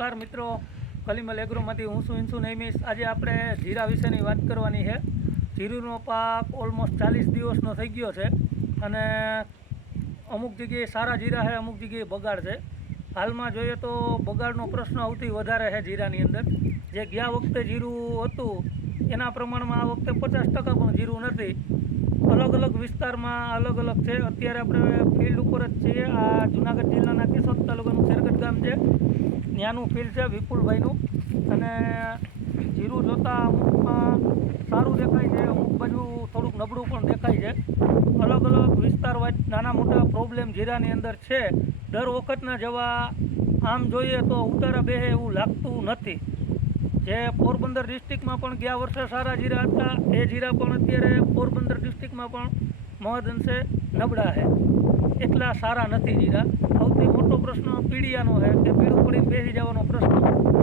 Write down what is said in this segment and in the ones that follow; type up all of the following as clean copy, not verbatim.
નમસ્કાર મિત્રો, કલીમલ એગ્રોમાંથી હું છું ઇન્સુ નૈમિષ। આજે આપણે જીરા વિશેની વાત કરવાની છે। જીરુંનો પાક ઓલમોસ્ટ 40 દિવસનો થઈ ગયો છે અને અમુક જગ્યાએ સારા જીરા છે, અમુક જગ્યાએ બગાડ છે। હાલમાં જોઈએ તો બગાડનો પ્રશ્ન સૌથી વધારે છે જીરાની અંદર। જે ગયા વખતે જીરું હતું એના પ્રમાણમાં આ વખતે 50% પણ જીરું નથી। અલગ અલગ વિસ્તારમાં અલગ અલગ છે। અત્યારે આપણે ફિલ્ડ ઉપર જ છીએ। આ જુનાગઢ જિલ્લાના કેશોદ તાલુકાનું ખેરગઢ ગામ છે, ત્યાંનું ફિલ્ડ છે વિપુલભાઈનું। અને જીરું જોતાં અમુકમાં સારું દેખાય છે, અમુક બાજુ થોડુંક નબળું પણ દેખાય છે। અલગ અલગ વિસ્તાર નાના મોટા પ્રોબ્લેમ જીરાની અંદર છે। દર વખતના જેવા આમ જોઈએ તો ઉતારા બેહે એવું લાગતું નથી। જે પોરબંદર ડિસ્ટ્રિક્ટમાં પણ ગયા વર્ષે સારા જીરા હતા, એ જીરા પણ અત્યારે પોરબંદર ડિસ્ટ્રિક્ટમાં પણ મહદઅંશે નબળા છે, એટલા સારા નથી જીરા। સૌથી મોટો પ્રશ્ન પીળિયાનો છે કે પીળું પડીને બેસી જવાનો પ્રશ્ન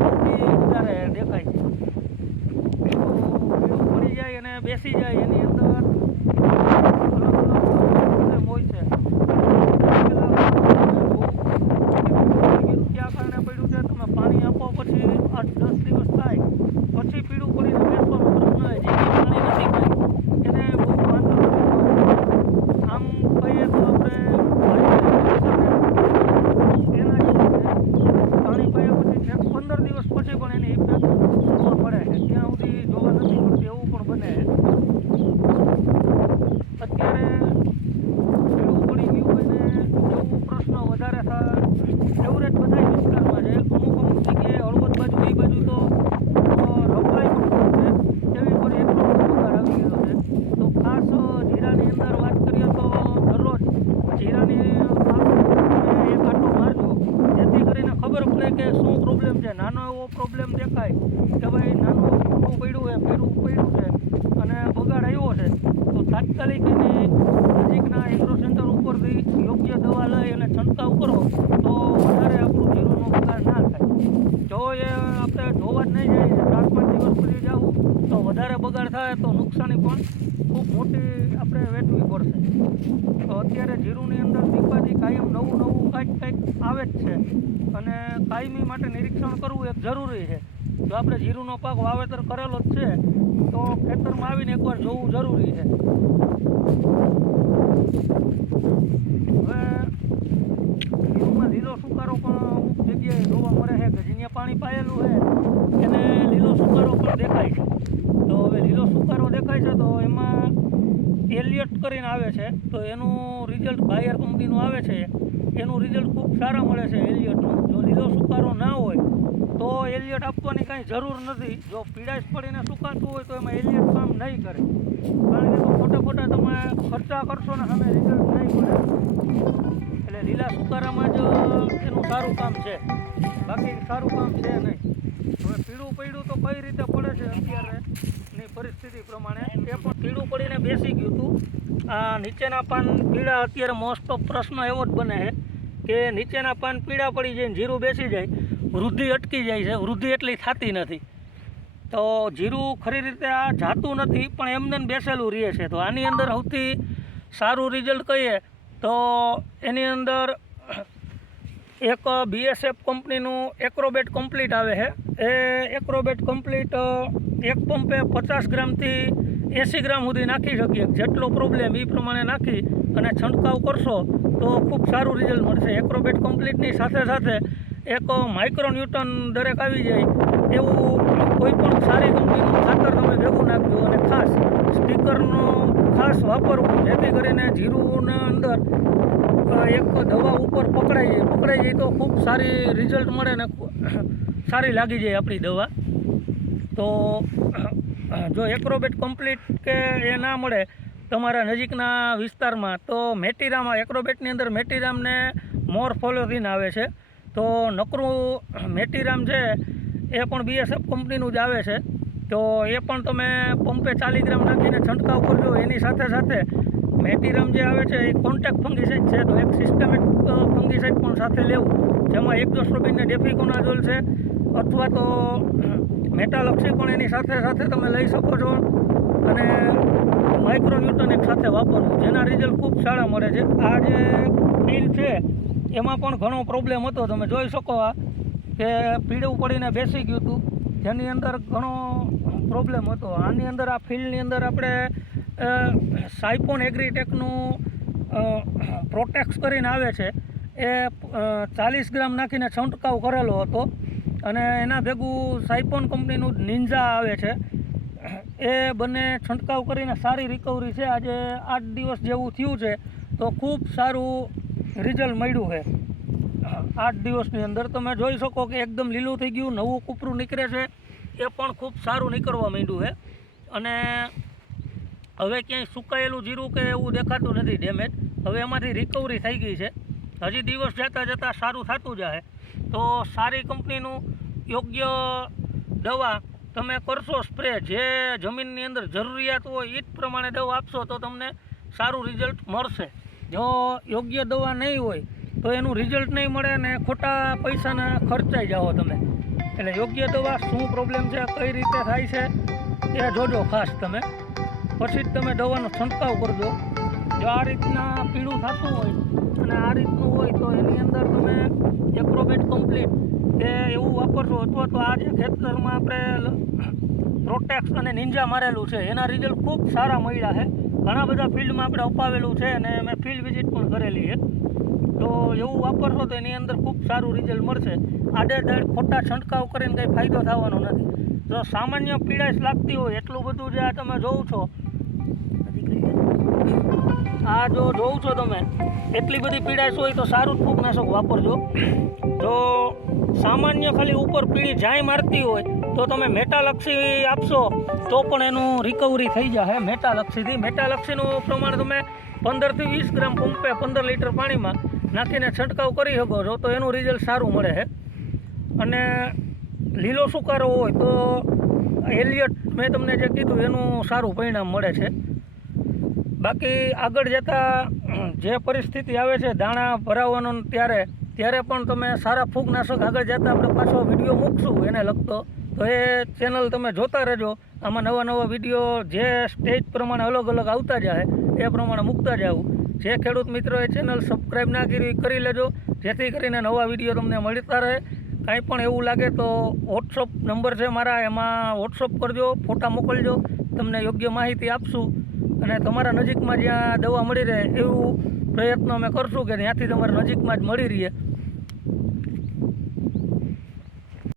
સૌથી વધારે દેખાય છે। પીળું પડી જાય અને બેસી જાય એની અંદર અલગ અલગ હોય છે। ક્યાં કારણે પડ્યું છે, તમે પાણી આપો પછી 8-10 દિવસ થાય પછી પીળું પડીને બેસવાનો પ્રશ્ન છે। જે પાણી નથી પડી એને બહુ વાંધો નથી। આમ કહીએ તો આપણે એના પાણી પાયા પછી 15 દિવસ પછી પણ એની ઇફેક્ટ જોવા મળે છે, ત્યાં સુધી જોવા નથી મળતી એવું પણ બને છે। અત્યારે પીળું પડી ગયું હોય ને એવું પ્રશ્ન વધારે થાય એવરેજ બધા વિસ્તારમાં છે। અમુક જગ્યાએ હળવદ બાજુ એ બાજુ તો રફલાઈ પણ છે, એવી પર એટલો બગાડ આવી ગયો છે। તો ખાસ જીરાની અંદર વાત કરીએ તો દરરોજ જીરાની એક આંટો મારજો, જેથી કરીને ખબર પડે કે શું પ્રોબ્લેમ છે। નાનો એવો પ્રોબ્લેમ દેખાય કે ભાઈ નાનું પીળું પડ્યું છે, પીળું પડ્યું છે અને બગાડ આવ્યો છે, તો તાત્કાલિક એની નજીકના એગ્રો સેન્ટર ઉપરથી યોગ્ય દવા લઈ અને છંટકાવ કરો તો વધારે આપણું જીરુંનો બગાડ ના થાય। જો એ આપણે જોવા જ નહીં જઈએ, 4-5 દિવસ પછી જવું તો વધારે બગાડ થાય તો નુકસાની પણ ખૂબ મોટી આપણે વેઠવી પડશે। તો અત્યારે જીરુંની અંદર દીપાથી કાયમ નવું કંઈક આવે જ છે અને કાયમી માટે નિરીક્ષણ કરવું એક જરૂરી છે। જો આપણે જીરુંનો પાક વાવેતર કરેલો જ છે તો ખેતરમાં આવીને એકવાર જોવું જરૂરી છે। હવે જીરુંમાં લીલો સુકારો પણ અમુક જગ્યાએ જોવા મળે છે કે જેને પાણી પાયેલું છે એને લીલો સુકારો પણ દેખાય છે। તો હવે લીલો સુકારો દેખાય છે તો એમાં એલિયટ કરીને આવે છે, તો એનું રિઝલ્ટ બાયર કંપનીનું આવે છે, એનું રિઝલ્ટ ખૂબ સારા મળે છે એલિયટનું। જો લીલો સુકારો ના હોય તો એલિયટ આપવાની કાંઈ જરૂર નથી। જો પીળાશ પડીને સુકાતું હોય તો એમાં એલિયટ કામ નહીં કરે, કારણ કે ખોટા તમે ખર્ચા કરશો ને સામે રિઝલ્ટ નહીં મળે। એટલે લીલા સુકારામાં જ એનું સારું કામ છે, બાકી સારું કામ છે નહીં। હવે પીળું પડ્યું તો કઈ રીતે પડે છે અત્યારેની પરિસ્થિતિ પ્રમાણે, એ પણ પીળું પડીને બેસી ગયું હતું। આ નીચેના પાન પીળા અત્યારે મોસ્ટ ઓફ પ્રશ્ન એવો જ બને છે કે નીચેના પાન પીળા પડી જાય, જીરું બેસી જાય, વૃદ્ધિ અટકી જાય છે, વૃદ્ધિ એટલી થતી નથી। તો જીરું ખરી રીતે આ જાતું નથી પણ એમને બેસેલું રહે છે। તો આની અંદર સૌથી સારું રિઝલ્ટ કહીએ તો એની અંદર એક BSF કંપનીનું એક્રોબેટ કમ્પ્લીટ આવે છે। એ એક્રોબેટ કમ્પ્લીટ એક પંપે 50 ગ્રામથી 80 ગ્રામ સુધી નાખી શકીએ, જેટલો પ્રોબ્લેમ એ પ્રમાણે નાખી અને છંટકાવ કરશો તો ખૂબ સારું રિઝલ્ટ મળશે। એક્રોબેટ કમ્પ્લીટની સાથે સાથે એક માઇક્રોન્યુટન દરેક આવી જાય એવું કોઈ પણ સારી કંપનીનું ખાતર તમે ભેગું નાખજો અને ખાસ સ્ટીકરનો ખાસ વાપરવું, જેથી કરીને જીરુંના અંદર એક દવા ઉપર પકડાઈ જાય તો ખૂબ સારી રિઝલ્ટ મળે ને સારી લાગી જાય આપણી દવા। તો જો એક્રોબેટ કમ્પ્લીટ કે એ ના મળે તમારા નજીકના વિસ્તારમાં તો મેટીરામ, એક્રોબેટની અંદર મેટીરામને મોરફોલોથીન આવે છે, તો નકરું મેટીરામ છે એ પણ BSF કંપનીનું જ આવે છે। તો એ પણ તમે પંપે 40 ગ્રામ નાખીને છંટકાવ કરજો। એની સાથે સાથે મેટીરામ જે આવે છે એ કોન્ટેક્ટ ફંગીસાઇડ છે, તો એક સિસ્ટમેટિક ફંગીસાઇડ પણ સાથે લેવું, જેમાં એક્ઝોસ્ટ્રોબિન ને ડેફિકોનાઝોલ છે અથવા તો મેટાલક્સી પણ એની સાથે તમે લઈ શકો છો અને માઇક્રોન્યુટન એક સાથે વાપરવું, જેના રિઝલ્ટ ખૂબ સારા મળે છે। આ જે ફીલ છે એમાં પણ ઘણો પ્રોબ્લેમ હતો, તમે જોઈ શકો આ કે પીળું પડીને બેસી ગયું હતું, જેની અંદર ઘણો પ્રોબ્લેમ હતો. આની અંદર આ ફિલ્ડની અંદર આપણે સાયફોન એગ્રીટેકનું પ્રોટેક્સ કરીને આવે છે એ 40 ગ્રામ નાખીને છંટકાવ કરેલો હતો, અને એના ભેગું સાયફોન કંપનીનું નિંજા આવે છે એ બંને છંટકાવ કરીને સારી રિકવરી છે. આજે 8 દિવસ જેવું થયું છે તો ખૂબ સારું રિઝલ્ટ મળ્યું છે. 8 દિવસની અંદર તમે જોઈ શકો કે એકદમ લીલું થઈ ગયું, નવું કૂપરું નીકળે છે, એ પણ ખૂબ સારું નીકળવા માંડ્યું છે. અને હવે ક્યાંય સુકાયેલું જીરું કે એવું દેખાતું નથી ડેમેજ, હવે એમાંથી રિકવરી થઈ ગઈ છે. હજી દિવસ જતાં જતાં સારું થતું જાય. તો સારી કંપનીનું યોગ્ય દવા તમે કરશો સ્પ્રે, જે જમીનની અંદર જરૂરિયાત હોય એ જ પ્રમાણે દવા આપશો તો તમને સારું રિઝલ્ટ મળશે. જો યોગ્ય દવા નહીં હોય તો એનું રિઝલ્ટ નહીં મળે ને ખોટા પૈસાના ખર્ચાઈ જાઓ તમે. એટલે યોગ્ય દવા શું પ્રોબ્લેમ છે, કઈ રીતે થાય છે એ જોજો ખાસ તમે, પછી જ તમે દવાનો છંટકાવ કરજો. જો આ રીતના પીળું થતું હોય અને આ રીતનું હોય તો એની અંદર તમે એક્રોબેટ કમ્પ્લીટ કે એવું વાપરશો, અથવા તો આ જે ખેતરમાં આપણે પ્રોટેક્સ અને નિંજા મારેલું છે એના રિઝલ્ટ ખૂબ સારા મળ્યા છે. ઘણા બધા ફિલ્ડમાં આપણે અપાવેલું છે અને મેં ફિલ્ડ વિઝિટ પણ કરેલી છે. તો એવું વાપરશો તો એની અંદર ખૂબ સારું રિઝલ્ટ મળશે. આડેધડ ખોટા છંટકાવ કરીને કંઈ ફાયદો થવાનો નથી. જો સામાન્ય પીડાશ લાગતી હોય એટલું બધું જે આ તમે જોવો છો, આ જો જોવો છો તમે એટલી બધી પીડાશ હોય તો સારું જ ફૂગનાશક વાપરજો. જો સામાન્ય ખાલી ઉપર પીળી જાય મારતી હોય તો તમે મેટાલક્ષી આપશો તો પણ એનું રિકવરી થઈ જશે. મેટાલક્ષીનું પ્રમાણ તમે 15 થી 20 ગ્રામ પંપે 15 લીટર પાણીમાં નાખીને છંટકાવ કરી શકો છો તો એનું રિઝલ્ટ સારું મળે છે. અને લીલો સુકારો હોય તો એલિયટ મેં તમને જે કીધું એનું સારું પરિણામ મળે છે. બાકી આગળ જતાં જે પરિસ્થિતિ આવે છે દાણા ભરાવાનો ત્યારે પણ તમે સારા ફૂગનાશક આગળ જતાં આપણે પાછો વિડીયો મૂકશું એને લગતો, તો એ ચેનલ તમે જોતા રહેજો. આમાં નવા વિડીયો જે સ્ટેજ પ્રમાણે અલગ અલગ આવતા જાય એ પ્રમાણે મૂકતા જાઉં. જે ખેડૂત મિત્રોએ ચેનલ સબસ્ક્રાઈબ ના કરી લેજો, જેથી કરીને નવા વિડીયો તમને મળતા રહે. કાંઈ પણ એવું લાગે તો વોટ્સઅપ નંબર છે મારા, એમાં વોટ્સઅપ કરજો, ફોટા મોકલજો, તમને યોગ્ય માહિતી આપશું. અને તમારા નજીકમાં જ્યાં દવા મળી રહે એવું પ્રયત્ન અમે કરશું કે ત્યાંથી તમારા નજીકમાં જ મળી રહે.